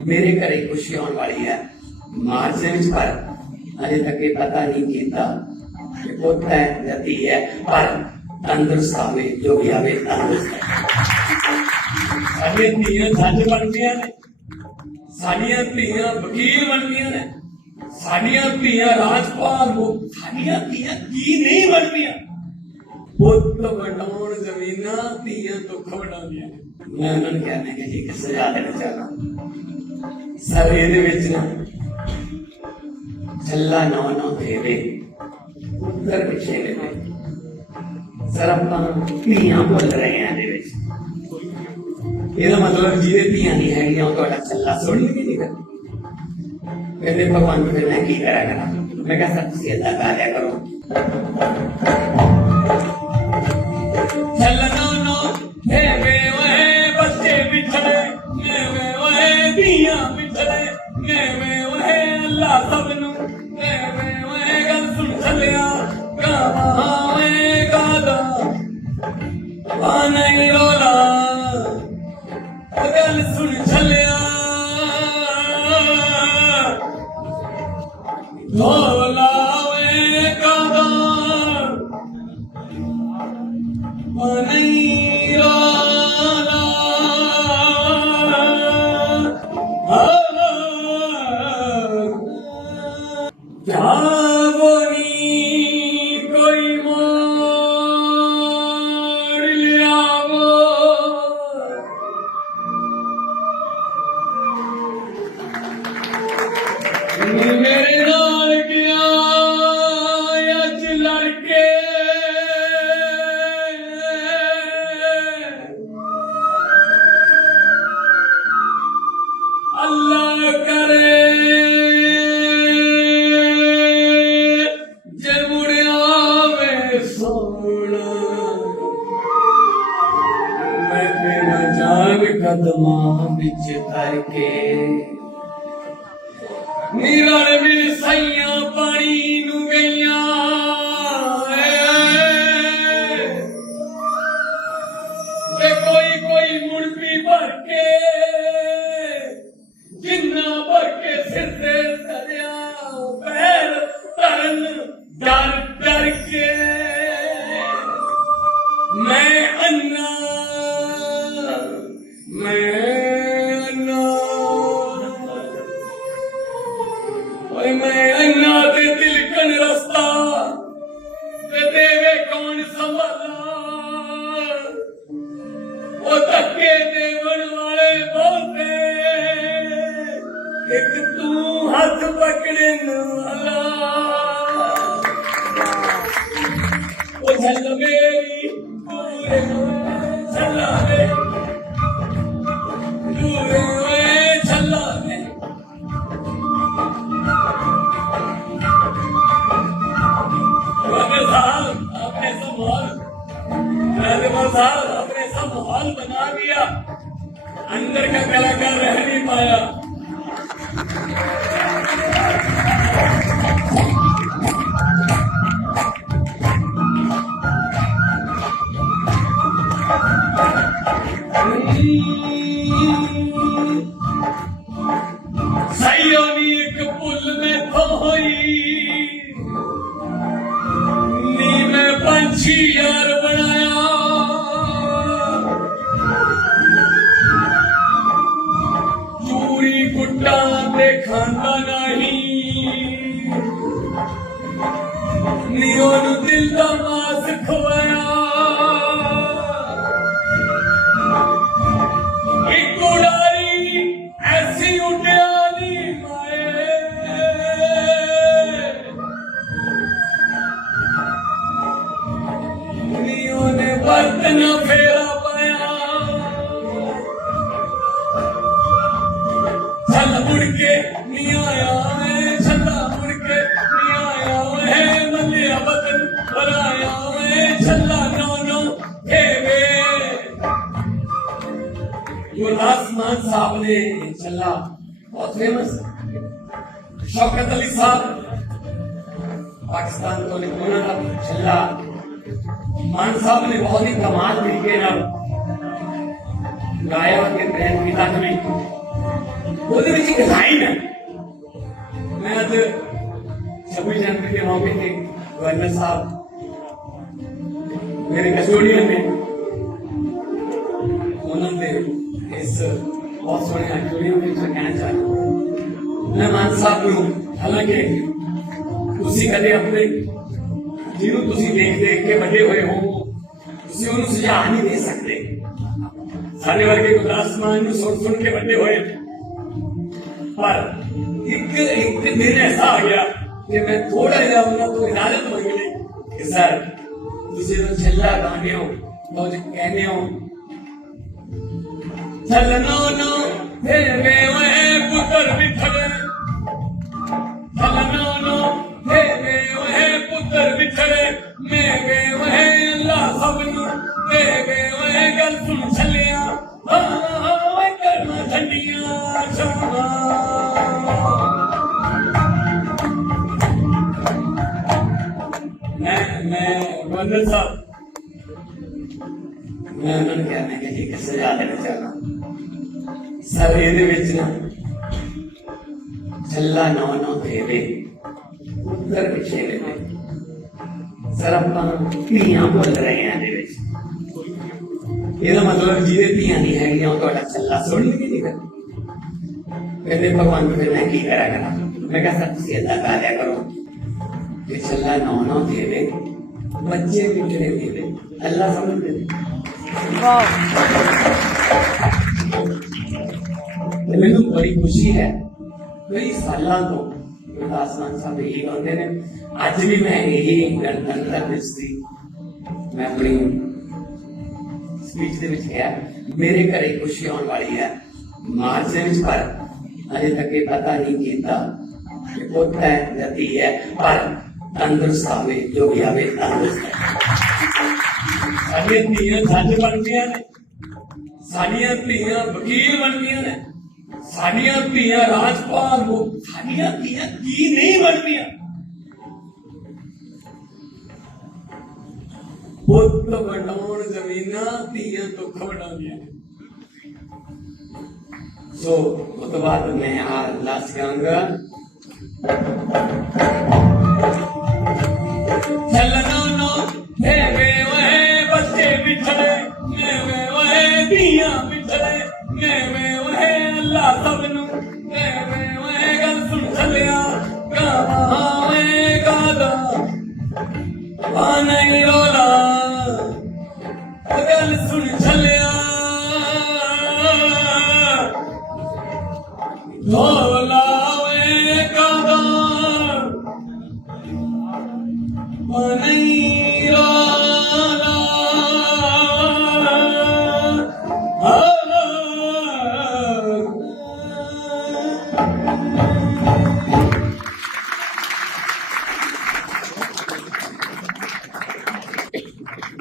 ਮੇਰੇ ਘਰੇ ਖੁਸ਼ੀ ਆਉਣ ਵਾਲੀ ਹੈ ਮਾਰਚ ਦੇ ਵਿੱਚ ਪਰ ਅਜੇ ਤੱਕ ਇਹ ਪਤਾ ਨਹੀਂ ਕੀਤਾ ਕਿ ਪੁੱਤ ਹੈ ਜਾਂ ਧੀ ਹੈ ਪਰ ਤੰਦਰੁਸਤ ਆਵੇ ਜੋ ਵੀ ਆਵੇ ਤੰਦਰੁਸਤ ਹੈ ਸਾਡੀਆਂ ਧੀਆਂ ਜੱਜ ਬਣਦੀਆਂ ਨੇ ਸਾਡੀਆਂ ਧੀਆਂ ਵਕੀਲ ਬਣਦੀਆਂ ਨੇ ਸਾਡੀਆਂ ਧੀਆਂ ਰਾਜਪਾਲ ਹੋ ਸਾਡੀਆਂ ਧੀਆਂ ਕੀ ਨਹੀਂ ਬਣਦੀਆਂ ਪੁੱਤ ਵਡਾਉਣ ਜ਼ਮੀਨਾਂ ਧੀਆਂ ਦੁੱਖ ਵਡਾਉਂਦੀਆਂ ਨੇ ਮੈਂ ਉਹਨਾਂ ਨੂੰ ਕਹਿੰਦਾ ਕਿ ਜੀ ਕਿ ਸਜ਼ਾ ਦੇਣਾ ਚਾਹਣਾ ਸਰ ਇਹਦੇ ਵਿੱਚ ਨਾ ਚੱਲਾ ਨੌ ਨੌ ਦੇਵੇ। ਉੱਤਰ ਪਿੱਛੇ ਦੇ ਸਰ, ਆਪਾਂ ਧੀਆਂ ਬੋਲ ਰਹੇ ਹਾਂ ਇਹਦੇ ਵਿੱਚ। ਇਹਦਾ ਮਤਲਬ ਜਿਹਦੇ ਧੀਆਂ ਨਹੀਂ ਹੈਗੀਆਂ, ਉਹ ਤੁਹਾਡਾ ਚੱਲਾ ਸੁਣਨਗੇ ਨਹੀਂ ਕਰਦੇ ਕਹਿੰਦੇ ਭਗਵਾਨ ਨੂੰ ਮੈਂ ਕੀ ਕਰਾਂ ਕਰਾਂ? ਮੈਂ ਕਿਹਾ ਸਰ ਤੁਸੀਂ ਏਦਾਂ ਕਰਿਆ ਕਰੋ। ਚੱਲਣਾ ਨਾ ਹੈਵੇ ਓਏ ਬੱਚੇ ਵਿਛੜੇ ਮੇਵੇ ਓਏ ਧੀਆਂ ਵਿਛੜੇ ਮੇਵੇ ਓਏ ਅੱਲਾ ਸਭ ਨੂੰ? ਮੇਵੇ ਓਏ ਗੱਲ ਸੁਣ ਚੱਲਿਆ ਗਾਵਾਂ ਗਾਦਾ। ਆ ਨਹੀਂ ਰੋਲਾ। ਉਹ ਗੱਲ ਸੁਣ ਚੱਲਿਆ ਰੋਲਾ। ਕਦਮਾਂ ਵਿੱਚ ਕਰਕੇ। ਨੀਰਾਂ ਵੀ ਸਈਆਂ ਪਾਣੀ ਨੂੰ ਗਈਆਂ। ਤੇ ਕੋਈ ਕੋਈ ਮੁੜ ਵੀ ਭਰ ਕੇ, ਜਿੰਨਾ ਭਰ ਕੇ ਸਿਰ ਤੇ ਧਰਿਆ ਪੈਰ ਧਰਨ ਡਰ ਡਰ ਕੇ। ਮੈਂ ਅੰਨਾ एक तू हाथ पकड़े वाला ओ झल अपने सब माहौल साहब अपने सब माहौल बना दिया। अंदर का कलाकार रह नहीं पाया। Thank ਗੁਰਦਾਸ ਮਾਨ ਸਾਹਿਬ ਨੇ ਛੱਲਾ ਬਹੁਤ ਫੇਮਸ ਸ਼ੌਕਤ ਅਲੀ ਸਾਹਿਬ ਪਾਕਿਸਤਾਨ ਤੋਂ ਨੇ ਉਹਨਾਂ ਦਾ ਛੱਲਾ ਮਾਨ ਸਾਹਿਬ ਨੇ ਬਹੁਤ ਹੀ ਕਮਾਲ ਤਰੀਕੇ ਨਾਲ ਗਾਇਆ ਕਿ ਪ੍ਰੇਮ ਪਿਤਾ ਨੇ ਉਹਦੇ ਵਿੱਚ ਇੱਕ ਲਾਈਨ ਹੈ ਮੈਂ ਅੱਜ 26 ਜਨਵਰੀ के मौके पे गवर्नर साहब मेरे कस्टोडियन में उन्होंने इस बहुत सोहने ऑडिटोरियम ਵਿੱਚ ਕਹਿਣਾ ਚਾਹੁੰਦਾ ਮੈਂ ਮਾਨ ਸਾਹਿਬ ਨੂੰ ਹਾਲਾਂਕਿ ਤੁਸੀਂ ਕਦੇ ਆਪਣੇ ਜਿਹਨੂੰ ਤੁਸੀਂ ਦੇਖ ਦੇਖ ਕੇ ਵੱਡੇ ਹੋਏ ਹੋ ਤੁਸੀਂ ਉਹਨੂੰ ਸੁਝਾਅ ਨਹੀਂ ਦੇ ਸਕਦੇ ਸਾਡੇ ਵਰਗੇ ਗੁਰਦਾਸ ਮਾਨ ਨੂੰ ਸੁਣ ਸੁਣ ਕੇ ਵੱਡੇ ਹੋਏ ਪਰ ਇੱਕ ਇੱਕ ਦਿਨ ਐਸਾ ਆ ਗਿਆ ਕਿ ਮੈਂ ਥੋੜਾ ਜਿਹਾ ਉਹਨਾਂ ਤੋਂ ਇਜਾਜ਼ਤ ਮੰਗ ਲਈ ਕਿ ਸਰ ਤੁਸੀਂ ਜਦੋਂ ਛੱਲਾ ਗਾਣੇ ਹੋ ਤਾਂ ਜੋ ਕਹਿੰਦੇ थलनोनो धेवे वे पुत्र विठल थलनोनो धेवे वे पुत्र विठल मेवे वे अल्लाह सबनु देवे वे गल सुन छलिया। वे कर्म धनिया क्षमा मैं मैं वंदन साहब। मैं उन्होंने कहने के लिए किससे याद लेना चाहता ਸਰ ਇਹਦੇ ਵਿੱਚ ਨਾ ਛੱਲਾ ਨੌ ਨੌ ਦੇਵੇ ਉੱਤਰ ਪਿੱਛੇ ਵੇਵੇ ਸਰ ਆਪਾਂ ਧੀਆਂ ਬੋਲ ਰਹੇ ਹਾਂ ਇਹਦੇ ਵਿੱਚ ਇਹਦਾ ਮਤਲਬ ਜਿਹਦੇ ਧੀਆਂ ਨਹੀਂ ਹੈਗੀਆਂ ਉਹ ਤੁਹਾਡਾ ਛੱਲਾ ਸੁਣਨਗੇ ਨਹੀਂ ਫਿਰ ਕਹਿੰਦੇ ਭਗਵਾਨ ਨੂੰ ਫਿਰ ਮੈਂ ਕੀ ਕਰਾਂ ਕਰਾਂ ਮੈਂ ਕਿਹਾ ਸਰ ਤੁਸੀਂ ਏਦਾਂ ਕਰ ਲਿਆ ਕਰੋ ਕਿ ਛੱਲਾ ਨੌ ਨੌ ਦੇਵੇ ਬੱਚੇ ਵਿਚੜੇ ਦੇਵੇ ਅੱਲਾ ਸਮਝ ਦੇ ਤੇ ਮੈਨੂੰ ਬੜੀ ਖੁਸ਼ੀ ਹੈ। ਕਈ ਸਾਲਾਂ ਤੋਂ ਗੁਰਦਾਸ ਮਾਨ ਸਾਹਿਬ ਇਹ ਕਹਿੰਦੇ ਨੇ। ਅੱਜ ਵੀ ਮੈਂ ਇਹ ਗਣਤੰਤਰ ਦਿਵਸ ਦੀ ਮੈਂ ਆਪਣੀ ਸਪੀਚ ਦੇ ਵਿੱਚ ਕਿਹਾ, ਮੇਰੇ ਘਰੇ ਖੁਸ਼ੀ ਆਉਣ ਵਾਲੀ ਹੈ। ਮਾਰਚ ਦੇ ਵਿੱਚ ਪਰ ਅਜੇ ਤੱਕ ਇਹ ਪਤਾ ਨਹੀਂ ਕੀਤਾ ਕਿ ਪੁੱਤ ਹੈ ਜਾਂ ਹੈ, ਪਰ ਤੰਦਰੁਸਤ ਆਵੇ ਜੋ ਵੀ ਆਵੇ, ਤੰਦਰੁਸਤ ਹੈ ਧੀਆਂ ਜੱਜ ਬਣਦੀਆਂ ਨੇ। ਸਾਡੀਆਂ ਧੀਆਂ ਵਕੀਲ ਬਣਦੀਆਂ ਨੇ। सानिया पिया राजपाल वो सानिया पिया की नहीं बननिया पुत वटाउन जमीना पिया तो खवड़ा दिया सो उस तो बाद में आ, लास्ट गाऊँगा चलना ना है वे वह बच्चे